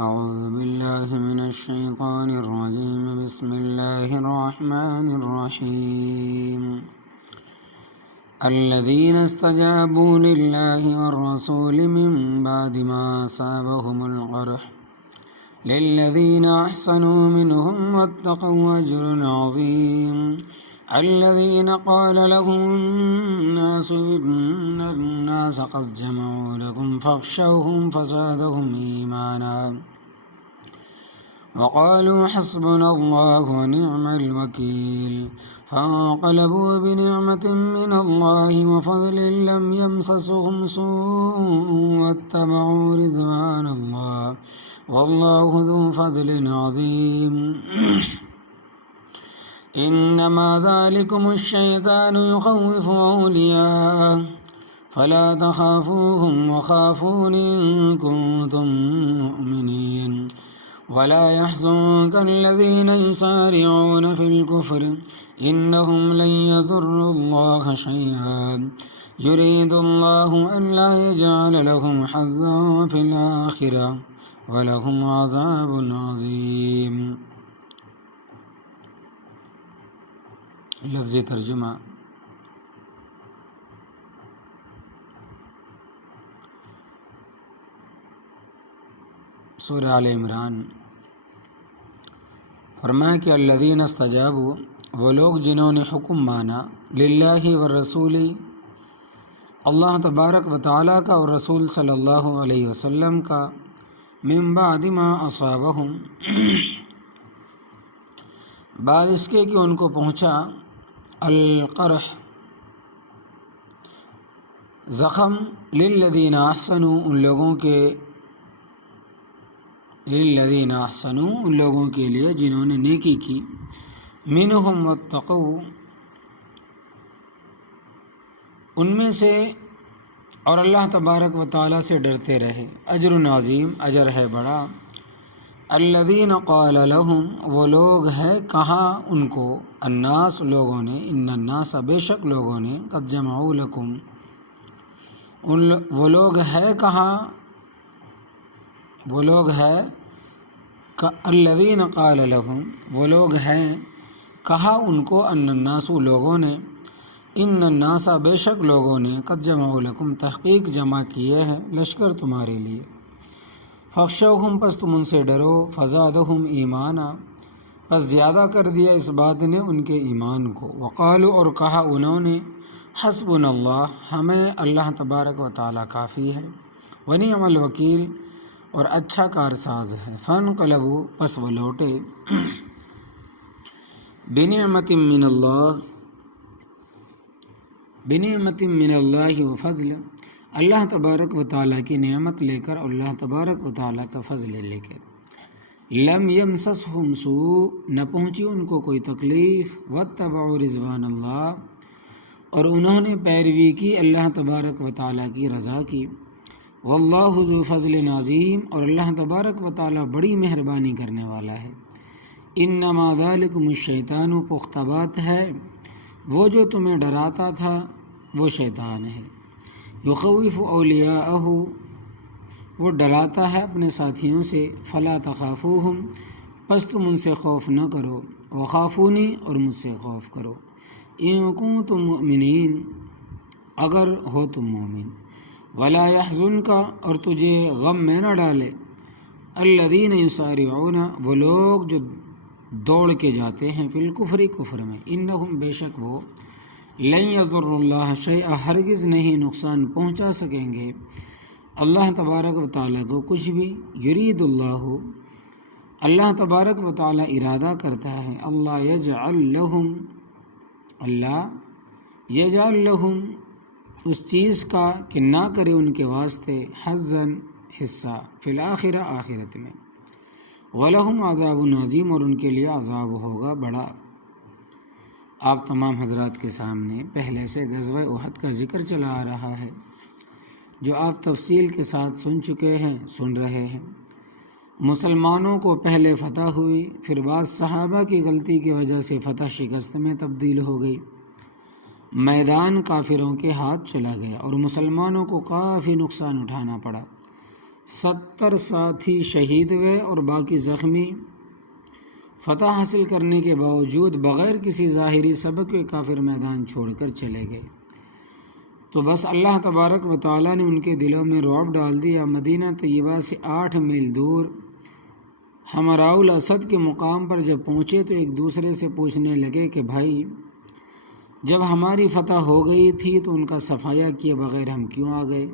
أعوذ بالله من الشيطان الرجيم بسم الله الرحمن الرحيم الذين استجابوا لله والرسول من بعد ما أصابهم القرح للذين أحسنوا منهم واتقوا أجر عظيم الذين قال لهم الناس إن الناس قد جمعوا لكم فاخشوهم فزادهم إيمانا وقالوا حسبنا الله ونعم الوكيل فانقلبوا بنعمة من الله وفضل لم يمسسهم سوء واتبعوا رضوان الله والله ذو فضل عظيم إنما ذلكم الشيطان يخوف أولياءه فلا تخافوهم وخافون إن كنتم مؤمنين ولا يحزنك الذين يسارعون في الكفر إنهم لن يضروا الله شيئا يريد الله أن لا يجعل لهم حظا في الآخرة ولهم عذاب عظيم. لفظی ترجمہ سورہ آل عمران. فرمایا کہ الذین استجابوا، وہ لوگ جنہوں نے حکم مانا، للہ والرسول، اللہ تبارک و تعالیٰ کا اور رسول صلی اللہ علیہ وسلم کا، من بعد ما اصابہم، بعد اس کے کہ ان کو پہنچا القرح، زخم، للذین احسنوا، ان لوگوں کے للذین احسنوا، ان لوگوں کے لیے جنہوں نے نیکی کی، منہم واتقوا، ان میں سے اور اللہ تبارک و تعالیٰ سے ڈرتے رہے، اجر عظیم، اجر ہے بڑا. الذین قال لهم، وہ لوگ ہے کہا ان کو، الناس، لوگوں نے، ان الناس، بے شک لوگوں نے، قد جمعوا لکم، وہ لوگ ہے کہا، وہ لوگ ہے الذین قال لهم، وہ لوگ ہیں کہا ان کو، ان الناس، لوگوں نے، ان الناس، بے شک لوگوں نے، قد جمعوا لکم، تحقیق جمع کیے ہیں لشکر تمہارے لیے، فخشوہم، پس تم ان سے ڈرو، فزادہم ایمانا، پس زیادہ کر دیا اس بات نے ان کے ایمان کو، وقالوا، اور کہا انہوں نے، حسبنا اللہ، ہمیں اللہ تبارک و تعالیٰ کافی ہے، ونعم الوکیل، اور اچھا کارساز ہے. فانقلبوا، پس وہ لوٹے، بنعمت من اللہ و فضل، اللہ تبارک و تعالیٰ کی نعمت لے کر، اللہ تبارک و تعالیٰ کا فضل لے کر. لم یمسسہم سوء، نہ پہنچی ان کو کوئی تکلیف، واتبعوا رضوان اللہ، اور انہوں نے پیروی کی اللہ تبارک و تعالیٰ کی رضا کی. واللہ ذو فضل عظیم، اور اللہ تبارک و تعالیٰ بڑی مہربانی کرنے والا ہے. انما ذالکم الشیطان، پختہ بات ہے وہ جو تمہیں ڈراتا تھا وہ شیطان ہے. یخوف اولیاءہ، وہ ڈراتا ہے اپنے ساتھیوں سے. فلا تخافوہم، پس تم ان سے خوف نہ کرو. وخافونی، اور مجھ سے خوف کرو. ان کنتم مؤمنین، اگر ہو تم مومن. ولا يحزنک، اور تجھے غم میں نہ ڈالے، الذین یسارعون، وہ لوگ جو دوڑ کے جاتے ہیں، فی الکفر، کفر میں، انہم، بے شک وہ، لن یضروا اللہ شیئا، ہرگز نہیں نقصان پہنچا سکیں گے اللہ تبارک و تعالیٰ کو کچھ بھی. یرید اللہ، اللہ تبارک و تعالیٰ ارادہ کرتا ہے، اللہ یجعل لہم، اس چیز کا کہ نہ کرے ان کے واسطے، حظًا، حصہ، فی الآخرہ، آخرت میں. وَلَهُمْ عَذَابٌ عَظِيمٌ، اور ان کے لیے عذاب ہوگا بڑا. آپ تمام حضرات کے سامنے پہلے سے غزوہ احد کا ذکر چلا آ رہا ہے، جو آپ تفصیل کے ساتھ سن چکے ہیں، سن رہے ہیں. مسلمانوں کو پہلے فتح ہوئی، پھر بعض صحابہ کی غلطی کی وجہ سے فتح شکست میں تبدیل ہو گئی. میدان کافروں کے ہاتھ چلا گیا اور مسلمانوں کو کافی نقصان اٹھانا پڑا. 70 ساتھی شہید ہوئے اور باقی زخمی فتح حاصل کرنے کے باوجود بغیر کسی ظاہری سبق کے کافر میدان چھوڑ کر چلے گئے۔ تو بس اللہ تبارک و تعالیٰ نے ان کے دلوں میں رعب ڈال دیا۔ مدینہ طیبہ سے 8 میل دور حمراء الاسد کے مقام پر جب پہنچے تو ایک دوسرے سے پوچھنے لگے کہ بھائی، جب ہماری فتح ہو گئی تھی تو ان کا صفایا کیے بغیر ہم کیوں آ گئے؟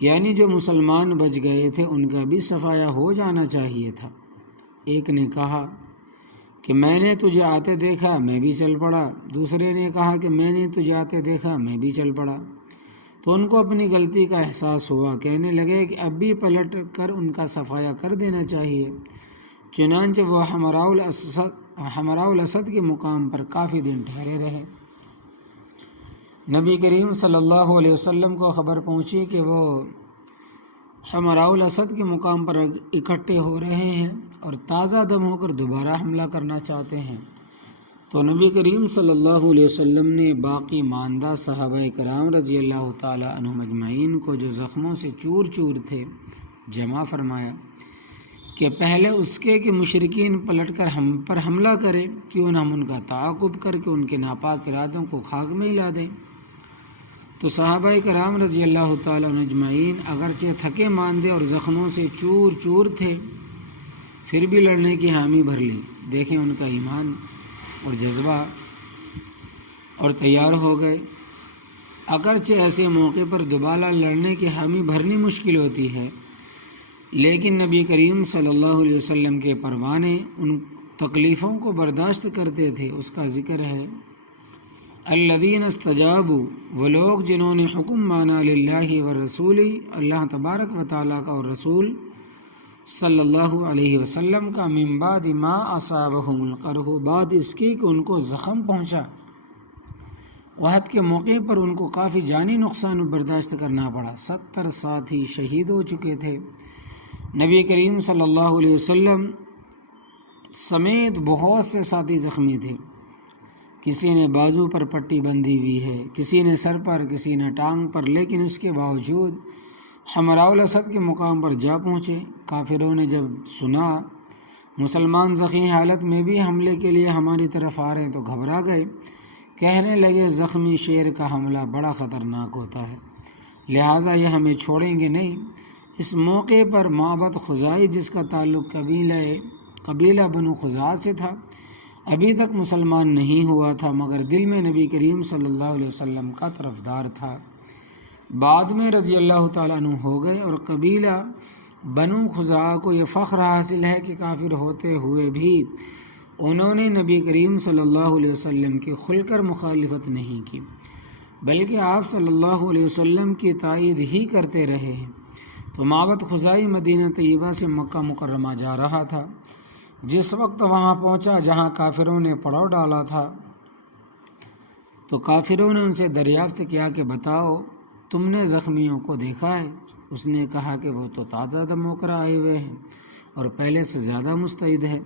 یعنی جو مسلمان بچ گئے تھے ان کا بھی صفایا ہو جانا چاہیے تھا۔ ایک نے کہا کہ میں نے تجھے آتے دیکھا میں بھی چل پڑا، دوسرے نے کہا کہ میں نے تجھے آتے دیکھا میں بھی چل پڑا۔ تو ان کو اپنی غلطی کا احساس ہوا، کہنے لگے کہ اب بھی پلٹ کر ان کا صفایا کر دینا چاہیے۔ چنانچہ وہ حمراء الاسد کے مقام پر کافی دن ٹھہرے رہے۔ نبی کریم صلی اللہ علیہ وسلم کو خبر پہنچی کہ وہ حمراء الاسد کے مقام پر اکٹھے ہو رہے ہیں اور تازہ دم ہو کر دوبارہ حملہ کرنا چاہتے ہیں۔ تو نبی کریم صلی اللہ علیہ وسلم نے باقی ماندہ صحابہ کرام رضی اللہ تعالی عنہم اجمعین کو جو زخموں سے چور چور تھے جمع فرمایا کہ پہلے اس کے کہ مشرکین پلٹ کر ہم پر حملہ کریں، کیوں نہ ہم ان کا تعاقب کر کے ان کے ناپاک ارادوں کو خاک میں ہلا دیں۔ تو صحابہ کرام رضی اللہ تعالیٰ عنہ اجمعین اگرچہ تھکے ماندے اور زخموں سے چور چور تھے، پھر بھی لڑنے کی حامی بھر لی۔ دیکھیں ان کا ایمان اور جذبہ، اور تیار ہو گئے۔ اگرچہ ایسے موقع پر دوبارہ لڑنے کی حامی بھرنی مشکل ہوتی ہے، لیکن نبی کریم صلی اللہ علیہ وسلم کے پروانے ان تکلیفوں کو برداشت کرتے تھے۔ اس کا ذکر ہے الذین استجابوا، وہ لوگ جنہوں نے حکم مانا للہ والرسول، اللہ تبارک و تعالیٰ کا اور رسول صلی اللہ علیہ وسلم کا، من بعد ما اصابہم القرح، بعد اس کی کہ ان کو زخم پہنچا۔ وحد کے موقع پر ان کو کافی جانی نقصان برداشت کرنا پڑا۔ 70 ساتھی شہید ہو چکے تھے۔ نبی کریم صلی اللہ علیہ وسلم سمیت بہت سے ساتھی زخمی تھے۔ کسی نے بازو پر پٹی بندھی ہوئی ہے، کسی نے سر پر، کسی نے ٹانگ پر، لیکن اس کے باوجود حمراء الاسد کے مقام پر جا پہنچے۔ کافروں نے جب سنا مسلمان زخمی حالت میں بھی حملے کے لیے ہماری طرف آ رہے ہیں تو گھبرا گئے، کہنے لگے زخمی شیر کا حملہ بڑا خطرناک ہوتا ہے، لہٰذا یہ ہمیں چھوڑیں گے نہیں۔ اس موقع پر معبد خزاعی، جس کا تعلق قبیلہ بنو خزاعہ سے تھا، ابھی تک مسلمان نہیں ہوا تھا، مگر دل میں نبی کریم صلی اللہ علیہ وسلم کا طرفدار تھا۔ بعد میں رضی اللہ تعالیٰ عنہ ہو گئے، اور قبیلہ بنو خزاعہ کو یہ فخر حاصل ہے کہ کافر ہوتے ہوئے بھی انہوں نے نبی کریم صلی اللہ علیہ وسلم کی کھل کر مخالفت نہیں کی، بلکہ آپ صلی اللہ علیہ وسلم کی تائید ہی کرتے رہے ہیں۔ تو معبد خزاعی مدینہ طیبہ سے مکہ مکرمہ جا رہا تھا۔ جس وقت وہاں پہنچا جہاں کافروں نے پڑاؤ ڈالا تھا، تو کافروں نے ان سے دریافت کیا کہ بتاؤ تم نے زخمیوں کو دیکھا ہے؟ اس نے کہا کہ وہ تو تازہ دم ہو کر آئے ہوئے ہیں اور پہلے سے زیادہ مستعد ہے،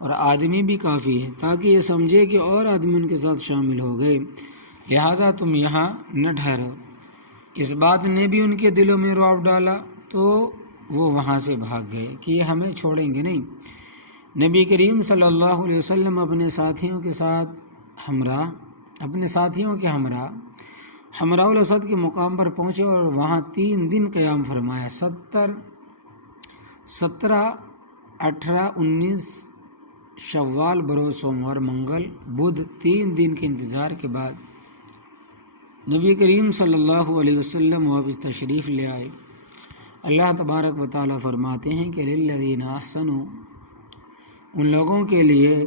اور آدمی بھی کافی ہے، تاکہ یہ سمجھے کہ اور آدمی ان کے ساتھ شامل ہو گئے، لہٰذا تم یہاں نہ ٹھہرو۔ اس بات نے بھی ان کے دلوں میں رعب ڈالا، تو وہ وہاں سے بھاگ گئے کہ یہ ہمیں چھوڑیں گے نہیں۔ نبی کریم صلی اللہ علیہ وسلم اپنے ساتھیوں کے ہمراہ حمراء الاسد کے مقام پر پہنچے اور وہاں 3 دن قیام فرمایا۔ 17، 18، 19 شوال بروز سوموار منگل بدھ 3 دن کے انتظار کے بعد نبی کریم صلی اللہ علیہ وسلم واپس تشریف لے آئے۔ اللہ تبارک و تعالیٰ فرماتے ہیں کہ للذین احسنوا، ان لوگوں کے لیے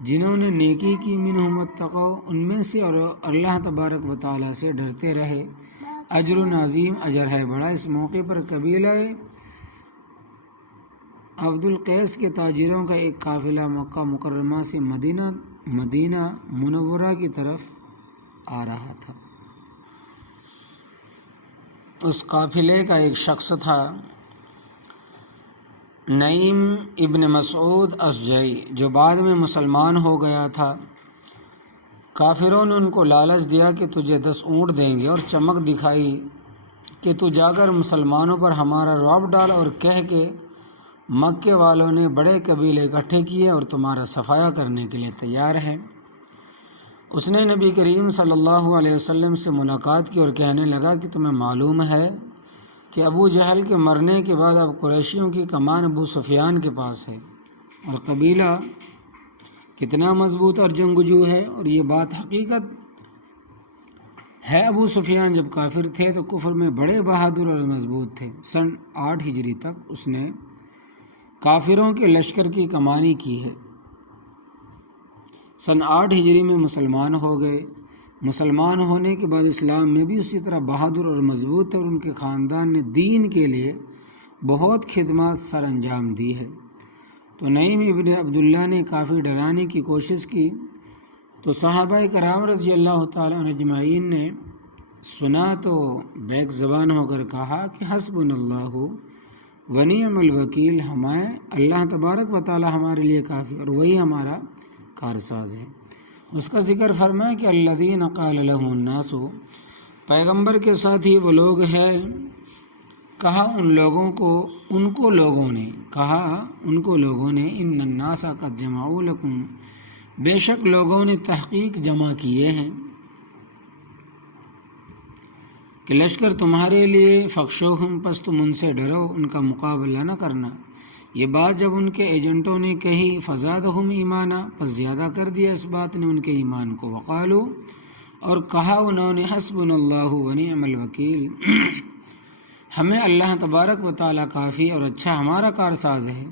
جنہوں نے نیکی کی، منہم اتقوا، ان میں سے اور اللہ تبارک و تعالیٰ سے ڈرتے رہے، اجر عظیم، اجر ہے بڑا۔ اس موقع پر قبیلہ عبد القیس کے تاجروں کا ایک قافلہ مکہ مکرمہ سے مدینہ منورہ کی طرف آ رہا تھا۔ اس قافلے کا ایک شخص تھا نعیم ابن مسعود اشجعی، جو بعد میں مسلمان ہو گیا تھا۔ کافروں نے ان کو لالچ دیا کہ تجھے 10 اونٹ دیں گے اور چمک دکھائی کہ تو جا کر مسلمانوں پر ہمارا رعب ڈال اور کہہ کہ مکے والوں نے بڑے قبیلے اکٹھے کیے اور تمہارا صفایا کرنے کے لیے تیار ہیں۔ اس نے نبی کریم صلی اللہ علیہ وسلم سے ملاقات کی اور کہنے لگا کہ تمہیں معلوم ہے کہ ابو جہل کے مرنے کے بعد اب قریشیوں کی کمان ابو سفیان کے پاس ہے، اور قبیلہ کتنا مضبوط اور جنگجو ہے، اور یہ بات حقیقت ہے۔ ابو سفیان جب کافر تھے تو کفر میں بڑے بہادر اور مضبوط تھے۔ سن 8 ہجری تک اس نے کافروں کے لشکر کی کمانی کی ہے۔ سن 8 ہجری میں مسلمان ہو گئے۔ مسلمان ہونے کے بعد اسلام میں بھی اسی طرح بہادر اور مضبوط تھے، اور ان کے خاندان نے دین کے لیے بہت خدمات سر انجام دی ہے۔ تو نعیم ابن عبداللہ نے کافی ڈرانے کی کوشش کی، تو صحابہ کرام رضی اللہ تعالیٰ عنہ اجمعین نے سنا تو بیک زبان ہو کر کہا کہ حسبنا اللہ ونعم الوکیل، ہمیں اللہ تبارک و تعالیٰ ہمارے لیے کافی اور وہی ہمارا کارساز ہے۔ اس کا ذکر فرمایا کہ الذین قال لهم الناس، پیغمبر کے ساتھ ہی وہ لوگ ہیں، کہا ان کو لوگوں نے ان الناس قد جمعوا لکم، بے شک لوگوں نے تحقیق جمع کیے ہیں کہ لشکر تمہارے لیے، فخشوہم، پس تم ان سے ڈرو، ان کا مقابلہ نہ کرنا۔ یہ بات جب ان کے ایجنٹوں نے کہی، فزادہم ایمانا، پس زیادہ کر دیا اس بات نے ان کے ایمان کو، وقالو، اور کہا انہوں نے، حسبنا اللہ ونعم الوکیل، ہمیں اللہ تبارک و تعالیٰ کافی اور اچھا ہمارا کارساز ہے،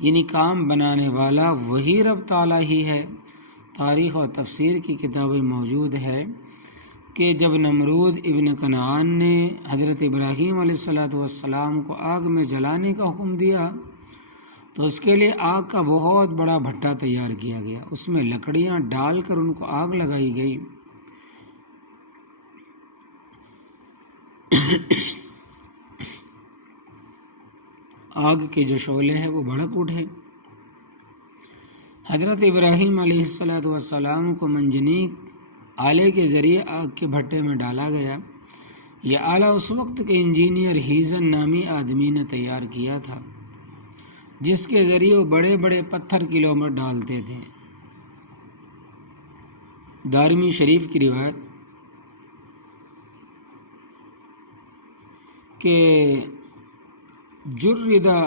یعنی کام بنانے والا وہی رب تعالیٰ ہی ہے۔ تاریخ اور تفسیر کی کتابیں موجود ہے کہ جب نمرود ابن کنعان نے حضرت ابراہیم علیہ السلام کو آگ میں جلانے کا حکم دیا تو اس کے لیے آگ کا بہت بڑا بھٹا تیار کیا گیا، اس میں لکڑیاں ڈال کر ان کو آگ لگائی گئی۔ آگ کے جو شعلے ہیں وہ بھڑک اٹھے۔ حضرت ابراہیم علیہ السلام کو منجنیق آلے کے ذریعے آگ کے بھٹے میں ڈالا گیا۔ یہ آلہ اس وقت کے انجینئر ہیزن نامی آدمی نے تیار کیا تھا، جس کے ذریعے وہ بڑے بڑے پتھر کلو میں ڈالتے تھے۔ دارمی شریف کی روایت کہ جردہ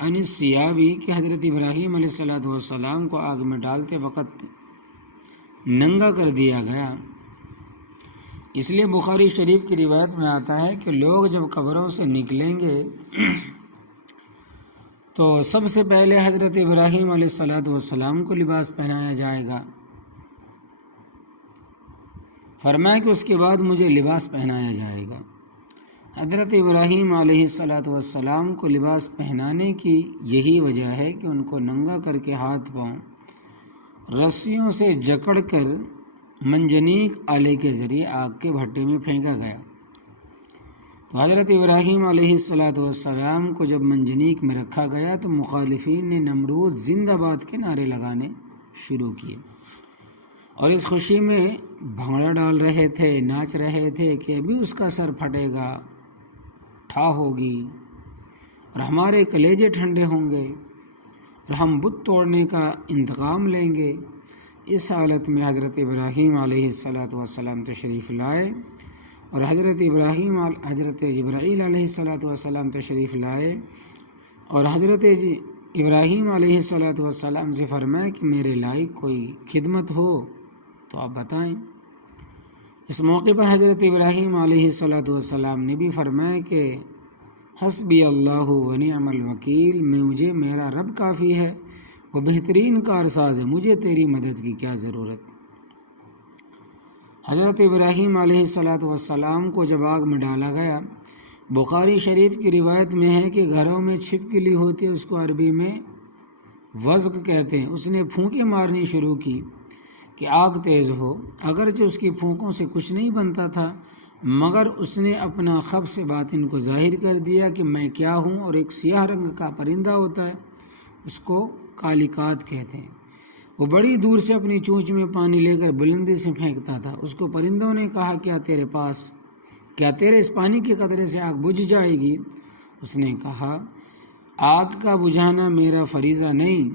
عن الثیابی کہ حضرت ابراہیم علیہ السلام کو آگ میں ڈالتے وقت ننگا کر دیا گیا۔ اس لیے بخاری شریف کی روایت میں آتا ہے کہ لوگ جب قبروں سے نکلیں گے تو سب سے پہلے حضرت ابراہیم علیہ السلام کو لباس پہنایا جائے گا۔ فرمایا کہ اس کے بعد مجھے لباس پہنایا جائے گا۔ حضرت ابراہیم علیہ السلام کو لباس پہنانے کی یہی وجہ ہے کہ ان کو ننگا کر کے ہاتھ پاؤں رسیوں سے جکڑ کر منجنیق آلے کے ذریعے آگ کے بھٹے میں پھینکا گیا۔ تو حضرت ابراہیم علیہ السلام کو جب منجنیق میں رکھا گیا تو مخالفین نے نمرود زندہ باد کے نعرے لگانے شروع کیے اور اس خوشی میں بھنگڑا ڈال رہے تھے، ناچ رہے تھے کہ ابھی اس کا سر پھٹے گا، ٹھا ہوگی اور ہمارے کلیجے ٹھنڈے ہوں گے اور ہم بت توڑنے کا انتقام لیں گے۔ اس حالت میں حضرت ابراہیم علیہ السلام تشریف لائے اور حضرت جبرائیل علیہ السلام تشریف لائے اور حضرت ابراہیم علیہ السلام سے فرمایا کہ میرے لائق کوئی خدمت ہو تو آپ بتائیں۔ اس موقع پر حضرت ابراہیم علیہ السلام نے بھی فرمایا کہ حسبی اللہ ونعم الوکیل، مجھے میرا رب کافی ہے، وہ بہترین کارساز ہے، مجھے تیری مدد کی کیا ضرورت۔ حضرت ابراہیم علیہ السلام کو جب آگ میں ڈالا گیا، بخاری شریف کی روایت میں ہے کہ گھروں میں چھپکلی ہوتی ہے، اس کو عربی میں وزق کہتے ہیں، اس نے پھونکیں مارنی شروع کی کہ آگ تیز ہو۔ اگرچہ اس کی پھونکوں سے کچھ نہیں بنتا تھا، مگر اس نے اپنا خبث باطن کو ظاہر کر دیا کہ میں کیا ہوں، اور ایک سیاہ رنگ کا پرندہ ہوتا ہے، اس کو کالیکات کہتے ہیں، وہ بڑی دور سے اپنی چونچ میں پانی لے کر بلندی سے پھینکتا تھا۔ اس کو پرندوں نے کہا کیا تیرے پاس کیا تیرے اس پانی کے قطرے سے آگ بجھ جائے گی؟ اس نے کہا آگ کا بجھانا میرا فریضہ نہیں،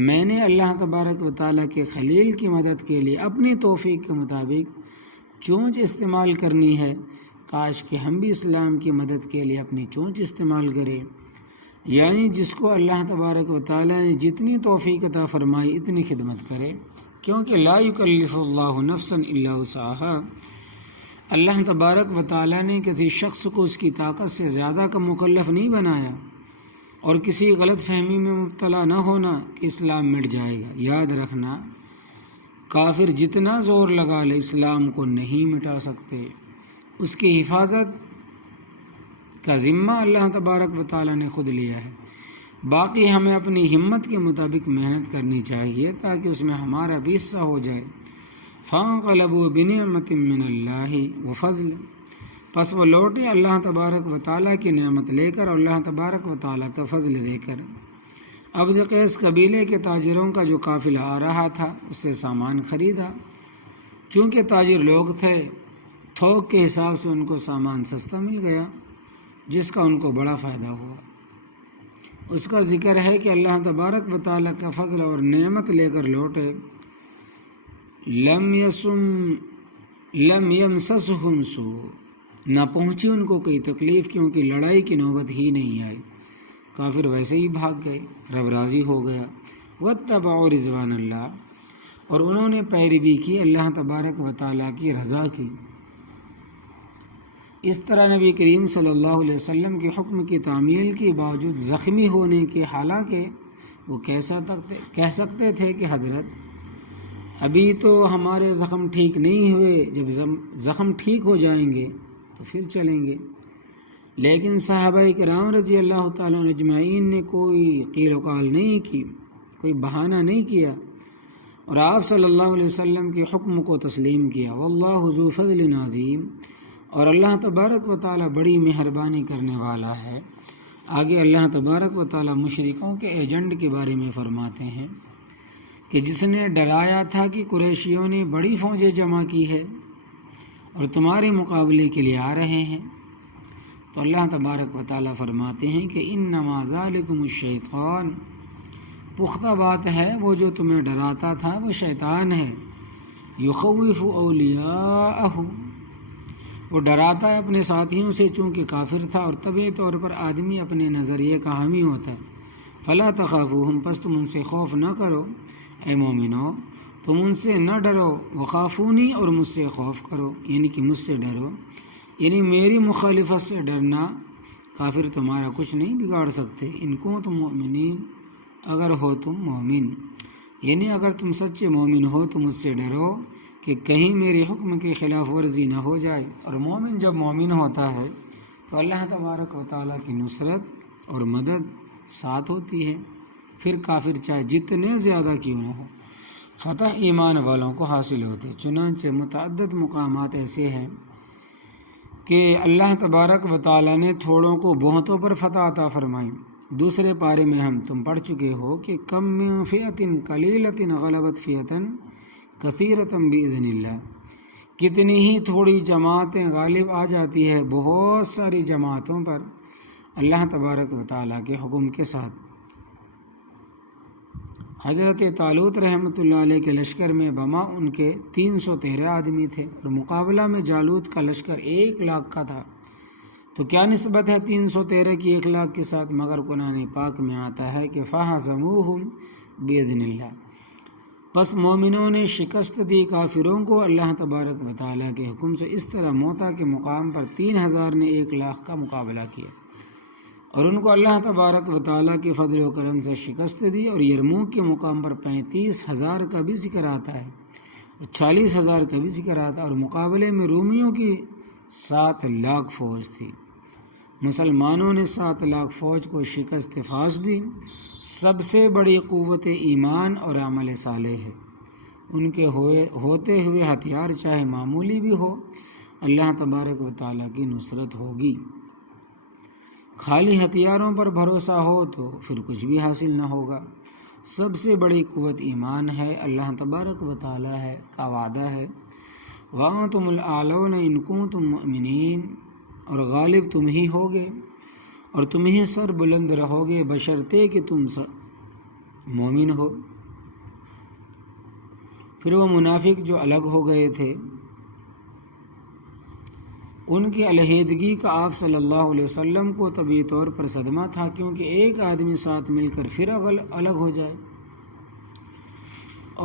میں نے اللہ تبارک و تعالیٰ کے خلیل کی مدد کے لیے اپنی توفیق کے مطابق چونچ استعمال کرنی ہے، کاش کہ ہم بھی اسلام کی مدد کے لیے اپنی چونچ استعمال کریں، یعنی جس کو اللہ تبارک و تعالیٰ نے جتنی توفیق عطا فرمائی اتنی خدمت کرے، کیونکہ لا یکلف اللہ نفسا الا وسعہا، اللہ تبارک و تعالیٰ نے کسی شخص کو اس کی طاقت سے زیادہ کا مکلف نہیں بنایا، اور کسی غلط فہمی میں مبتلا نہ ہونا کہ اسلام مٹ جائے گا۔ یاد رکھنا کافر جتنا زور لگا لے اسلام کو نہیں مٹا سکتے، اس کی حفاظت کا ذمہ اللہ تبارک و تعالیٰ نے خود لیا ہے، باقی ہمیں اپنی ہمت کے مطابق محنت کرنی چاہیے تاکہ اس میں ہمارا بھی حصہ ہو جائے۔ فانقلبوا بنعمت من اللہ وفضل، پس وہ لوٹے اللہ تبارک و تعالیٰ کی نعمت لے کر اور اللہ تبارک و تعالیٰ کا فضل لے کر۔ عبد قیس قبیلے کے تاجروں کا جو قافلہ آ رہا تھا اس سے سامان خریدا، چونکہ تاجر لوگ تھے تھوک کے حساب سے ان کو سامان سستا مل گیا، جس کا ان کو بڑا فائدہ ہوا۔ اس کا ذکر ہے کہ اللہ تبارک و تعالیٰ کا فضل اور نعمت لے کر لوٹے، لم یمسسہم سوء، نہ پہنچی ان کو کوئی تکلیف، کیونکہ لڑائی کی نوبت ہی نہیں آئی، کافر ویسے ہی بھاگ گئے، رب راضی ہو گیا۔ واتبعوا رضوان اللہ، اور انہوں نے پیروی کی اللہ تبارک و تعالیٰ کی رضا کی۔ اس طرح نبی کریم صلی اللہ علیہ وسلم کے حکم کی تعمیل کے باوجود زخمی ہونے کے، حالانکہ وہ کہہ سکتے تھے کہ حضرت ابھی تو ہمارے زخم ٹھیک نہیں ہوئے، جب زخم ٹھیک ہو جائیں گے تو پھر چلیں گے، لیکن صحابہ کرام رضی اللہ تعالیٰ عنہ اجمعین نے کوئی قیل و قال نہیں کی، کوئی بہانہ نہیں کیا، اور آپ صلی اللہ علیہ وسلم کے حکم کو تسلیم کیا۔ واللہ ذو فضل عظیم، اور اللہ تبارک و تعالیٰ بڑی مہربانی کرنے والا ہے۔ آگے اللہ تبارک و تعالیٰ مشرکوں کے ایجنٹ کے بارے میں فرماتے ہیں کہ جس نے ڈرایا تھا کہ قریشیوں نے بڑی فوجیں جمع کی ہے اور تمہارے مقابلے کے لیے آ رہے ہیں، تو اللہ تبارک و تعالیٰ فرماتے ہیں کہ انما ذالکم الشیطان، پختہ بات ہے وہ جو تمہیں ڈراتا تھا وہ شیطان ہے، یخوف اولیاءہ، وہ ڈراتا ہے اپنے ساتھیوں سے، چونکہ کافر تھا اور طبعی طور پر آدمی اپنے نظریے کا حامی ہوتا ہے۔ فلا تخافوہم، پس تم ان سے خوف نہ کرو، اے مومنو تم ان سے نہ ڈرو، وخافونی، اور مجھ سے خوف کرو، یعنی کہ مجھ سے ڈرو، یعنی میری مخالفت سے ڈرنا، کافر تمہارا کچھ نہیں بگاڑ سکتے۔ ان کنتم مؤمنین، اگر ہو تم مومن، یعنی اگر تم سچے مومن ہو تو مجھ سے ڈرو کہ کہیں میرے حکم کی خلاف ورزی نہ ہو جائے۔ اور مومن جب مومن ہوتا ہے تو اللہ تبارک و تعالیٰ کی نصرت اور مدد ساتھ ہوتی ہے، پھر کافر چاہے جتنے زیادہ کیوں نہ ہو، فتح ایمان والوں کو حاصل ہوتی ہے۔ چنانچہ متعدد مقامات ایسے ہیں کہ اللہ تبارک و تعالیٰ نے تھوڑوں کو بہتوں پر فتح عطا فرمائی۔ دوسرے پارے میں تم پڑھ چکے ہو کہ کم من فئۃ قلیلۃ غلبت فئۃ کثیرۃ بإذن اللہ، کتنی ہی تھوڑی جماعتیں غالب آ جاتی ہے بہت ساری جماعتوں پر اللہ تبارک و تعالیٰ کے حکم کے ساتھ۔ حضرت طالوت رحمۃ اللہ علیہ کے لشکر میں بما ان کے 313 آدمی تھے، اور مقابلہ میں جالوت کا لشکر 1,00,000 کا تھا، تو کیا نسبت ہے 313 کی 1,00,000 کے ساتھ؟ مگر قرآن پاک میں آتا ہے کہ فَهَزَمُوهُمْ بِإِذْنِ اللَّهِ، پس مومنوں نے شکست دی کافروں کو اللہ تبارک و تعالیٰ کے حکم سے۔ اس طرح موتا کے مقام پر 3,000 نے 1,00,000 کا مقابلہ کیا، اور ان کو اللہ تبارک و تعالیٰ کے فضل و کرم سے شکست دی۔ اور یرموک کے مقام پر 35,000 کا بھی ذکر آتا ہے، 40,000 کا بھی ذکر آتا ہے، اور مقابلے میں رومیوں کی 7,00,000 فوج تھی۔ مسلمانوں نے 7,00,000 فوج کو شکست فاش دی۔ سب سے بڑی قوت ایمان اور عمل صالح ہے، ان کے ہوتے ہوئے ہتھیار چاہے معمولی بھی ہو، اللہ تبارک و تعالیٰ کی نصرت ہوگی۔ خالی ہتھیاروں پر بھروسہ ہو تو پھر کچھ بھی حاصل نہ ہوگا۔ سب سے بڑی قوت ایمان ہے، اللہ تبارک و تعالیٰ کا وعدہ ہے، وَأَنْتُمُ الْأَعْلَوْنَ إِن كُنتُم مُؤْمِنِينَ، اور غالب تم ہی ہوگے اور تم ہی سر بلند رہو گے بشرطے کہ تم مومن ہو۔ پھر وہ منافق جو الگ ہو گئے تھے ان کی علیحدگی کا آپ صلی اللہ علیہ وسلم کو طبعی طور پر صدمہ تھا، کیونکہ ایک آدمی ساتھ مل کر پھر الگ ہو جائے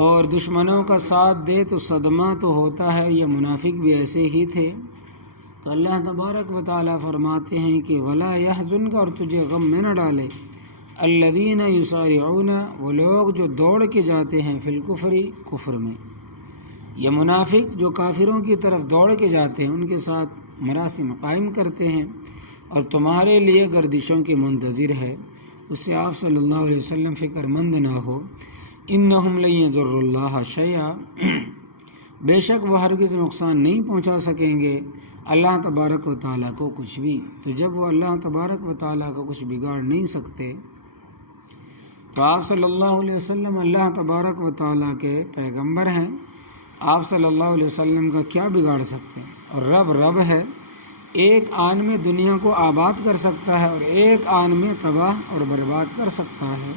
اور دشمنوں کا ساتھ دے تو صدمہ تو ہوتا ہے۔ یہ منافق بھی ایسے ہی تھے۔ تو اللہ تبارک و تعالیٰ فرماتے ہیں کہ وَلَا يَحْزُنْكَ، اور تجھے غم میں نہ ڈالے، الَّذِينَ يُسَارِعُونَ، وہ لوگ جو دوڑ کے جاتے ہیں فی الکفر، کفر میں۔ یہ منافق جو کافروں کی طرف دوڑ کے جاتے ہیں ان کے ساتھ مراسم قائم کرتے ہیں اور تمہارے لیے گردشوں کے منتظر ہے، اس سے آپ صلی اللہ علیہ وسلم فکر مند نہ ہو۔ انہم لن یضروا اللہ شیئا، بے شک وہ ہرگز نقصان نہیں پہنچا سکیں گے اللہ تبارک و تعالیٰ کو کچھ بھی۔ تو جب وہ اللہ تبارک و تعالیٰ کو کچھ بگاڑ نہیں سکتے تو آپ صلی اللہ علیہ وسلم اللہ تبارک و تعالیٰ کے پیغمبر ہیں، آپ صلی اللہ علیہ وسلم کا کیا بگاڑ سکتے ہیں؟ اور رب ہے، ایک آن میں دنیا کو آباد کر سکتا ہے اور ایک آن میں تباہ اور برباد کر سکتا ہے۔